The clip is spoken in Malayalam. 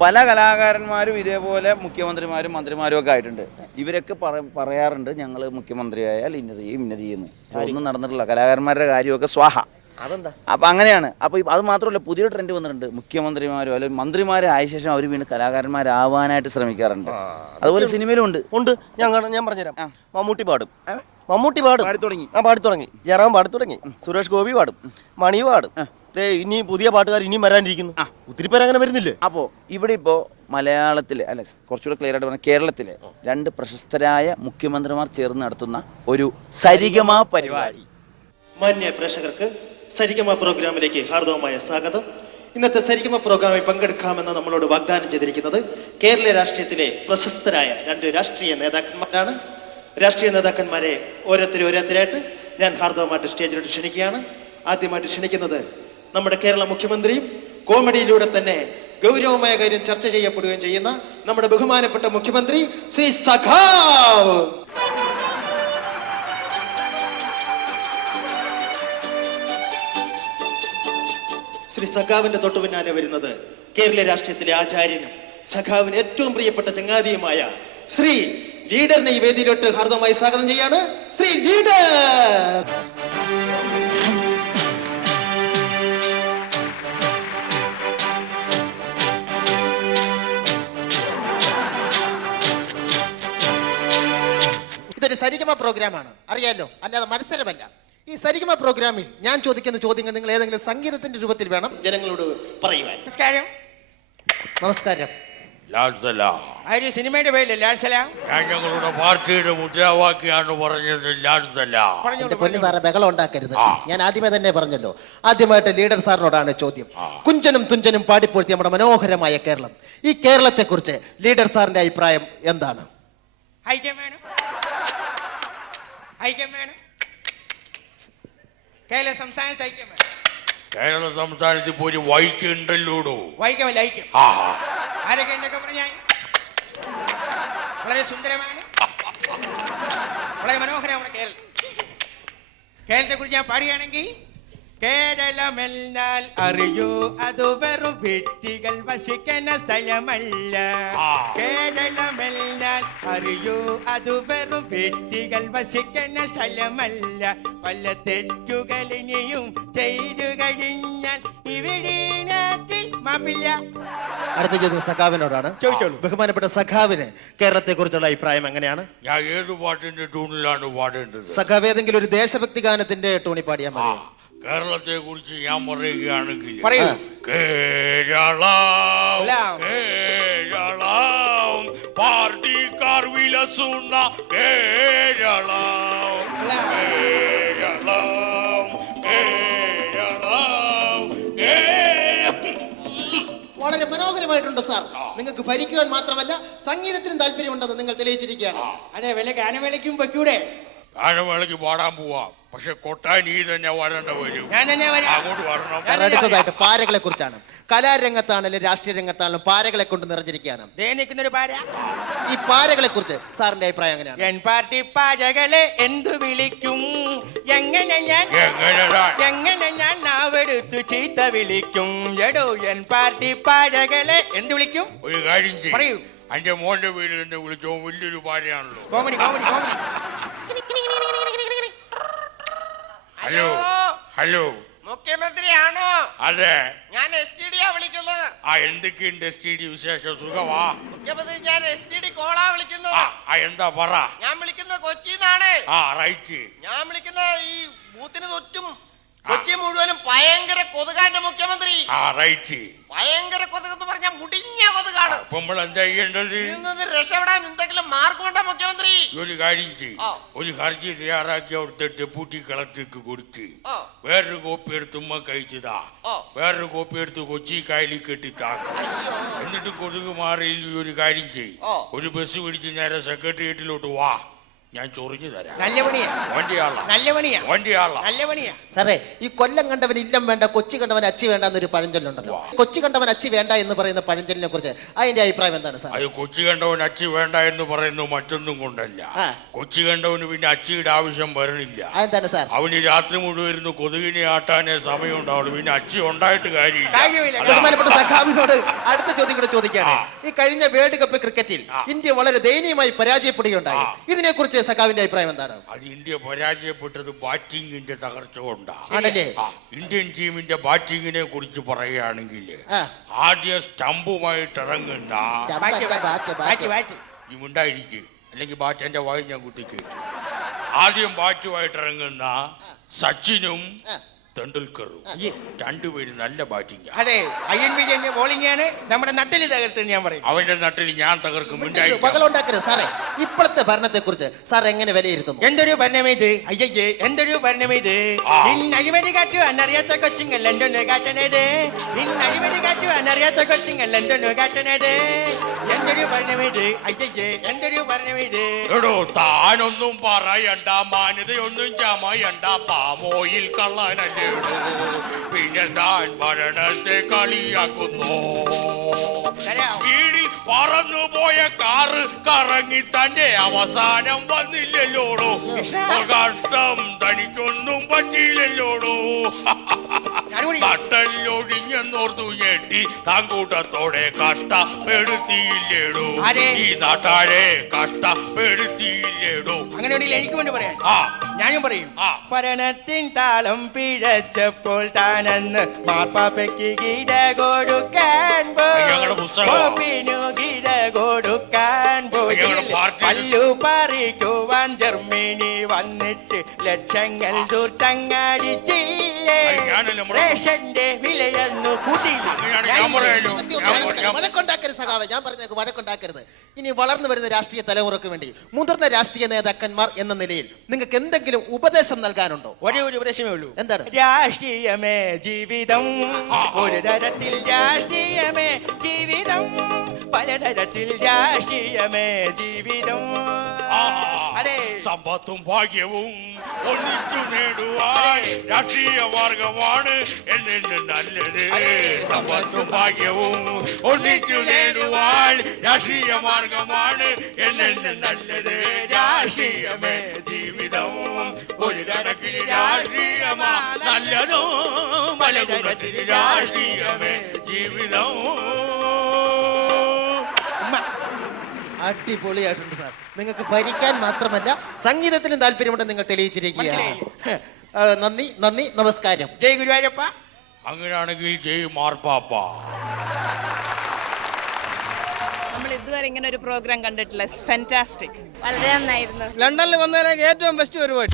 പല കലാകാരന്മാരും ഇതേപോലെ മുഖ്യമന്ത്രിമാരും മന്ത്രിമാരും ഒക്കെ ആയിട്ടുണ്ട്. ഇവരൊക്കെ പറ- പറയാറുണ്ട് ഞങ്ങൾ മുഖ്യമന്ത്രിയായാൽ ഇന്നത് ചെയ്യും ഇന്നത് ചെയ്യുന്നു ഒന്നും നടന്നിട്ടില്ല. കലാകാരന്മാരുടെ കാര്യമൊക്കെ സ്വാഹ. അതെന്താ? അപ്പം അങ്ങനെയാണ്. അപ്പോൾ അത് മാത്രമല്ല പുതിയ ട്രെൻഡ് വന്നിട്ടുണ്ട്. മുഖ്യമന്ത്രിമാരും അല്ലെങ്കിൽ മന്ത്രിമാരായ ശേഷം അവർ വീണ്ടും കലാകാരന്മാരാവാനായിട്ട് ശ്രമിക്കാറുണ്ട്. അതുപോലെ സിനിമയിലും ഉണ്ട്. ഉണ്ട്. ഞാൻ ഞാൻ പറഞ്ഞുതരാം. മമ്മൂട്ടി പാടും. മമ്മൂട്ടി പാടും. പാടി തുടങ്ങി. ആ പാടി തുടങ്ങി. ജയറാം പാടി തുടങ്ങി. സുരേഷ് ഗോപി പാടും. മണി പാടും. ദേ, ഇനി പുതിയ പാട്ടുകാർ ഇനിയും വരാനിരിക്കുന്നു. ഒത്തിരി പേര് അങ്ങനെ വരുന്നില്ലേ? അപ്പോൾ ഇവിടെ ഇപ്പോൾ മലയാളത്തിലെ അല്ല കുറച്ചുകൂടെ ക്ലിയർ ആയിട്ട് പറഞ്ഞാൽ കേരളത്തിലെ രണ്ട് പ്രശസ്തരായ മുഖ്യമന്ത്രിമാർ ചേർന്ന് നടത്തുന്ന ഒരു സരിഗമ പരിപാടി. മാന്യ പ്രേക്ഷകർക്ക് സരിഗമ പ്രോഗ്രാമിലേക്ക് ഹാർദവമായ സ്വാഗതം. ഇന്നത്തെ സരിഗമ പ്രോഗ്രാമിൽ പങ്കെടുക്കാമെന്ന് നമ്മളോട് വാഗ്ദാനം ചെയ്തിരിക്കുന്നത് കേരള രാഷ്ട്രീയത്തിലെ പ്രശസ്തരായ രണ്ട് രാഷ്ട്രീയ നേതാക്കന്മാരാണ്. രാഷ്ട്രീയ നേതാക്കന്മാരെ ഓരോരുത്തരും ഓരോരുത്തരായിട്ട് ഞാൻ ഹാർദവമായിട്ട് സ്റ്റേജിലോട്ട് ക്ഷണിക്കുകയാണ്. ആദ്യമായിട്ട് ക്ഷണിക്കുന്നത് നമ്മുടെ കേരള മുഖ്യമന്ത്രിയും കോമഡിയിലൂടെ തന്നെ ഗൗരവമായ കാര്യം ചർച്ച ചെയ്യപ്പെടുകയും ചെയ്യുന്ന നമ്മുടെ ബഹുമാനപ്പെട്ട മുഖ്യമന്ത്രി ശ്രീ സഖാവ്. ശ്രീ സഖാവിന്റെ തൊട്ടു പിന്നാലെ വരുന്നത് കേരള രാഷ്ട്രീയത്തിലെ ആചാര്യനും സഖാവിന് ഏറ്റവും പ്രിയപ്പെട്ട ചങ്ങാതിയുമായ ശ്രീ ലീഡറിനെ ഈ വേദിയിലോട്ട് ഹാർദമായി സ്വാഗതം ചെയ്യാണ്. ശ്രീ ലീഡർ. ഇതൊരു സരിഗമ പ്രോഗ്രാമാണ്. അറിയാലോ? അല്ലാതെ മത്സരമല്ല. ഈ സരിഗമ പ്രോഗ്രാമിൽ ഞാൻ ചോദിക്കുന്ന ചോദ്യങ്ങൾ നിങ്ങൾ ഏതെങ്കിലും സംഗീതത്തിന്റെ രൂപത്തിൽ വേണം ജനങ്ങളോട് പറയുവാൻ. നമസ്കാരം. നമസ്കാരം. ആര് സിനിമയുടെ പേരില്ല ലാൽസലാം? ഞാൻ ഞങ്ങളുടെ പാർട്ടിയുടെ മുദ്രാവാക്യാണ് പറഞ്ഞത് ലാൽസലാം. എന്റെ പൊന്നു സാറെ ബഹളം ഉണ്ടാക്കരുത്. ഞാൻ ആദ്യമേ തന്നെ പറഞ്ഞല്ലോ. ആദ്യമായിട്ട് ലീഡർ സാറിനോടാണ് ചോദ്യം. കുഞ്ചനും തുഞ്ചനും പാടിപ്പൊഴുത്തി നമ്മുടെ മനോഹരമായ കേരളം. ഈ കേരളത്തെ കുറിച്ച് ലീഡർ സാറിന്റെ അഭിപ്രായം എന്താണ്? ഐക്യം വേണം. ഐക്യം വേണം. കേരള സംസ്ഥാനത്ത് ഐക്യം വേണം. കേരള സംസ്ഥാനത്ത് ഇപ്പോ ഒരു വൈക്കുണ്ടല്ലോടോ വൈക്കമല്ല ഐക്യം ആരൊക്കെ ഉണ്ടൊക്കെ പറഞ്ഞാൽ വളരെ സുന്ദരമാണ്. വളരെ മനോഹരമാണ് കേരളം. കേരളത്തെ കുറിച്ച് ഞാൻ പറയുകയാണെങ്കിൽ കേരളമെന്നാൽ അറിയൂ? അത് വെറും വ്യക്തികൾ വസിക്കുന്ന സ്ഥലമല്ല. കേരളമെന്നാൽ അറിയൂ? അത് വെറും വ്യക്തികൾ വസിക്കുന്ന സ്ഥലമല്ല. പല തെറ്റുകൾ ഇനിയും മാപ്പില്ല അടുത്ത ചോദ്യം സഖാവിനോടാണ് ചോദിച്ചോളൂ. ബഹുമാനപ്പെട്ട സഖാവിന് കേരളത്തെ കുറിച്ചുള്ള അഭിപ്രായം എങ്ങനെയാണ് ഞാൻ ഏത് പാട്ടിന്റെ ട്യൂണിലാണ് പാടേണ്ടത് സഖാവ് ഏതെങ്കിലും ഒരു ദേശഭക്തി ഗാനത്തിന്റെ ടൂണി പാടിയാൽ മതി കേരളത്തെ കുറിച്ച് ഞാൻ പറയുകയാണെങ്കിൽ പറയൂ. കേരളം. കേരളം പാർട്ടിക്കാർ വിലസുന്ന. കേരളം വളരെ മനോഹരമായിട്ടുണ്ട് സാർ. നിങ്ങൾക്ക് ഭരിക്കുവാൻ മാത്രമല്ല സംഗീതത്തിനും താല്പര്യമുണ്ടെന്ന് നിങ്ങൾ തെളിയിച്ചിരിക്കുകയാണ്. അതെ വല്ല ഗാനമേളയ്ക്കും വെക്കൂടെ? ഗാനമേളയ്ക്ക് പാടാൻ പോവാം. പക്ഷെ കൊട്ടാൻ നീ തന്നെ വരേണ്ട വരും. ഞാൻ തന്നെ വരാം. അങ്ങോട്ട് വരണം. സാർ അടുത്തതായിട്ട് പാരകളെ കുറിച്ചാണ്. കലാരംഗത്താണെങ്കിലും രാഷ്ട്രീയ രംഗത്താണെങ്കിലും പാരകളെ കൊണ്ട് നിറഞ്ഞിരിക്കുകയാണ്. ദേ നിൽക്കുന്നൊരു പാര. ഈ പാരകളെ കുറിച്ച് സാറിന്റെ അഭിപ്രായം എങ്ങനെയാണ്? എൻ പാർട്ടി പാരകളെ എന്തു വിളിക്കും? എങ്ങനെ ഞാൻ എങ്ങനെടാ? എങ്ങനെ ഞാൻ ചീത്ത വിളിക്കും. എടോ എൻ പാർട്ടി പാഴകളെ എന്ത് വിളിക്കും? ഒരു കാര്യം ചെയ്യ്. പറയൂ. അന്റെ മോന്റെ വീട് എന്നെ വിളിച്ചോ? വലിയൊരു പാഴയാണല്ലോ comedy comedy comedy. Hello hello. മുഖ്യമന്ത്രിയാണോ? അതെ. ഞാൻ എസ് ടി ഡിയാ വിളിക്കുന്നത്. ആ എന്തൊക്കെയുണ്ട് എസ് ടി ഡി വിശേഷ സുഖമാ? മുഖ്യമന്ത്രി ഞാൻ എസ് ടി ഡി കോളാ വിളിക്കുന്നത്. ആ ആ, എന്താ പറ. ഞാൻ വിളിക്കുന്നത് കൊച്ചിന്നാണ്. ആ റൈറ്റ്. ഞാൻ വിളിക്കുന്ന ഈ ബൂത്തിന് തൊറ്റും കൊച്ചി മുഴുവനും കൊതുകാന്റെ മുഖ്യമന്ത്രി. ആ റൈറ്റ്. ഭയങ്കര കൊതുകെന്ന് പറഞ്ഞാൽ മുടിഞ്ഞ കൊതുകാണ്. അപ്പൊ നമ്മൾ എന്താ ചെയ്യേണ്ടത്? ഇതിൽ നിന്ന് രക്ഷപ്പെടാൻ എന്തെങ്കിലും മാർഗമുണ്ടോ മുഖ്യമന്ത്രി? ഒരു കാര്യം ചെയ്യും. ഒരു ഹർജി തയ്യാറാക്കി അവിടുത്തെ ഡെപ്യൂട്ടി കളക്ടർക്ക് കൊടുത്ത് ആ. വേറൊരു കോപ്പി എടുത്ത് ഉമ്മ കഴിച്ചതാ. വേറൊരു കോപ്പി എടുത്ത് കൊച്ചി കായലിൽ കെട്ടി താക്ക. എന്നിട്ട് കൊതുക് മാറിയില്ല ഒരു കാര്യം ചെയ്യും. ഒരു ബസ് പിടിച്ച് നേരെ സെക്രട്ടേറിയറ്റിലോട്ട് വാ. ഞാൻ ചൊറിഞ്ഞു തരാം. നല്ല പണിയാ വണ്ടിയാള. ആളാ നല്ല പണിയാ വണ്ടിയാള. ആളാ നല്ല പണിയാ സാറേ ഈ കൊല്ലം കണ്ടവൻ ഇല്ലം വേണ്ട കൊച്ചി കണ്ടവൻ അച്ചി വേണ്ട എന്നൊരു പഴഞ്ചൊല്ലുണ്ടല്ലോ കൊച്ചി കണ്ടവൻ അച്ചി വേണ്ട എന്ന് പറയുന്ന പഴഞ്ചൊല്ലിനെ കുറിച്ച് അതിന്റെ അഭിപ്രായം എന്താണ് സാർ അത് കൊച്ചി കണ്ടവൻ അച്ചി വേണ്ട എന്ന് പറയുന്നു മറ്റൊന്നും കൊണ്ടല്ല. കൊച്ചി കണ്ടവന് പിന്നെ അച്ചിയുടെ ആവശ്യം വരണില്ല. അതെന്താണ് സാർ? അവന് രാത്രി മുഴുവൻ ഇരുന്ന് കൊതുകിനെ ആട്ടാനേ സമയം ഉണ്ടാവുള്ളൂ പിന്നെ അച്ചി ഉണ്ടായിട്ട് കാര്യമില്ല. ബഹുമാനപ്പെട്ട സഖാവിനോട് അടുത്ത ചോദ്യം കൂടെ ചോദിക്കാണ് ഈ കഴിഞ്ഞ വേൾഡ് കപ്പ് ക്രിക്കറ്റിൽ ഇന്ത്യ വളരെ ദയനീയമായി പരാജയപ്പെടുകയുണ്ടായി. ഇതിനെ ഇതിനെക്കുറിച്ച് സഖാവിന്റെ അഭിപ്രായം എന്താണ്? അത് ഇന്ത്യ പരാജയപ്പെട്ടത് ബാറ്റിംഗിന്റെ തകർച്ച കൊണ്ടാണ് ആണല്ലേ ഇന്ത്യൻ ടീമിന്റെ ബാറ്റിങ്ങിനെ കുറിച്ച് പറയുകയാണെങ്കിൽ ആദ്യ സ്റ്റംപുമായിട്ട് സ്റ്റമ്പുമായിട്ട് ഇറങ്ങുന്ന ബാറ്റ് ബാറ്റ്, ബാറ്റ്, ഈ ഉണ്ടായിരിക്കും അല്ലെങ്കിൽ ബാറ്റ് എന്റെ വായി ഞാൻ കുത്തിക്കേറ്റു. ആദ്യം ബാറ്റുമായിട്ട് ഇറങ്ങുന്ന സച്ചിനും ആ. തെണ്ടുൽക്കറും. രണ്ടുപേരും നല്ല ബാറ്റിംഗ് അതെ അയ്യൻ വിജയന്റെ ബോളിംഗ് ആണ് നമ്മുടെ ഞാൻ പറയും. അവന്റെ നട്ടിൽ ഞാൻ തകർക്കും സാറേ. ഇപ്പോഴത്തെ ഭരണത്തെ കുറിച്ച് സാർ എങ്ങനെ വിലയിരുത്തും എന്തൊരു ഭരണമേത്? അയ്യേ എന്തൊരു ഭരണമേത്? അഴിമതി എന്തൊന്ന് കാട്ടണത് അഴിമതി എന്തൊന്ന് കാട്ടണത് എന്തൊരു ഭരണമേത്? അയ്യേ എന്തൊരു ഭരണമേത്? എടോ താനൊന്നും പറയണ്ട മാന്യതയൊന്നും ചമയണ്ട പാമോയിൽ കള്ളനല്ലേടോ പിന്നെ താൻ മരണത്തെ കളിയാക്കുന്നു. സ്പീഡിൽ പറന്നു പോയ കാറ് കറങ്ങി തന്റെ അവസാനം വന്നില്ലല്ലോടോ. കഷ്ടം തനിക്കൊന്നും പറ്റിയില്ലല്ലോടോ. ഞാനുകൂടി. നട്ടല്ലൊടിഞ്ഞെന്നോർത്തു ഞെട്ടി താങ്കൂട്ടത്തോടെ കഷ്ടപ്പെടുത്തിയില്ലേടോ. ഈ നാട്ടാരെ കഷ്ടപ്പെടുത്തിയില്ലേടോ അങ്ങനെയാണെങ്കിൽ എനിക്ക് വേണ്ടി പറയാം ഞാനും പറയും. ഭരണത്തിൻ താളം പിഴച്ചപ്പോൾ താനെന്ന് മാപ്പാപ്പയ്ക്ക് ഗീത കൊടുക്കാൻ പോയി. ഞങ്ങളുടെ പുസ്തകമാ. കോപ്പിനു ഗീത കൊടുക്കാൻ പോയി. പല്ലു പറിക്കുവാൻ ജർമ്മനി വന്നിട്ട് ലക്ഷങ്ങൾ ദൂർത്തങ്ങാടിച്ചില്ലേ അത് റേഷന്റെ വിലയെന്നു ഞാൻ ഞാൻ- ഞാൻ- വഴക്കുണ്ടാക്കരുത് സഖാവെ ഞാൻ പറഞ്ഞേക്ക് വഴക്കുണ്ടാക്കരുത്. ഇനി വളർന്നു വരുന്ന രാഷ്ട്രീയ തലമുറയ്ക്ക് വേണ്ടി മുതിർന്ന രാഷ്ട്രീയ നേതാക്കന്മാർ എന്ന നിലയിൽ നിങ്ങൾക്ക് എന്തെങ്കിലും ഉപദേശം നൽകാനുണ്ടോ? ഒരേ ഒരു ഉപദേശമേ ഉള്ളൂ. എന്താണ്? രാഷ്ട്രീയമേ ജീവിതം. ഒരു തരത്തിൽ രാഷ്ട്രീയമേ ജീവിതം. പലതരത്തിൽ രാഷ്ട്രീയമേ ജീവിതം. സമ്പത്തും ഭാഗ്യവും ഒന്നിച്ചു നേടുവാൻ രാഷ്ട്രീയ മാർഗമാണ് എന്നെ നല്ലത് സമ്പത്തും ഭാഗ്യവും ഒന്നിച്ചു നേടുവാൻ രാഷ്ട്രീയ മാർഗമാണ് എന്നെ നല്ലത് രാഷ്ട്രീയമേ ജീവിതം ഒരു കണക്കിൽ രാഷ്ട്രീയമാ നല്ലതും പല ഗുണത്തിൽ രാഷ്ട്രീയമേ ജീവിതം അടിപൊളിയായിട്ടുണ്ട് സാർ. നിങ്ങൾക്ക് ഭരിക്കാൻ മാത്രമല്ല സംഗീതത്തിലും താല്പര്യമുണ്ട് നിങ്ങൾ തെളിയിച്ചിരിക്കുക നന്ദി നന്ദി നമസ്കാരം. ജയ് ഗുരുവായൂരപ്പ. അങ്ങനെയാണെങ്കിൽ ജയ് മാർപ്പാപ്പ. നമ്മൾ ഇതുവരെ ഇങ്ങനെ ഒരു പ്രോഗ്രാം കണ്ടിട്ടില്ല. ഫാന്റാസ്റ്റിക് വളരെ നന്നായിരുന്നു. ലണ്ടനിൽ വന്നതിനേക്ക് ഏറ്റവും ബെസ്റ്റ് പരിപാടി.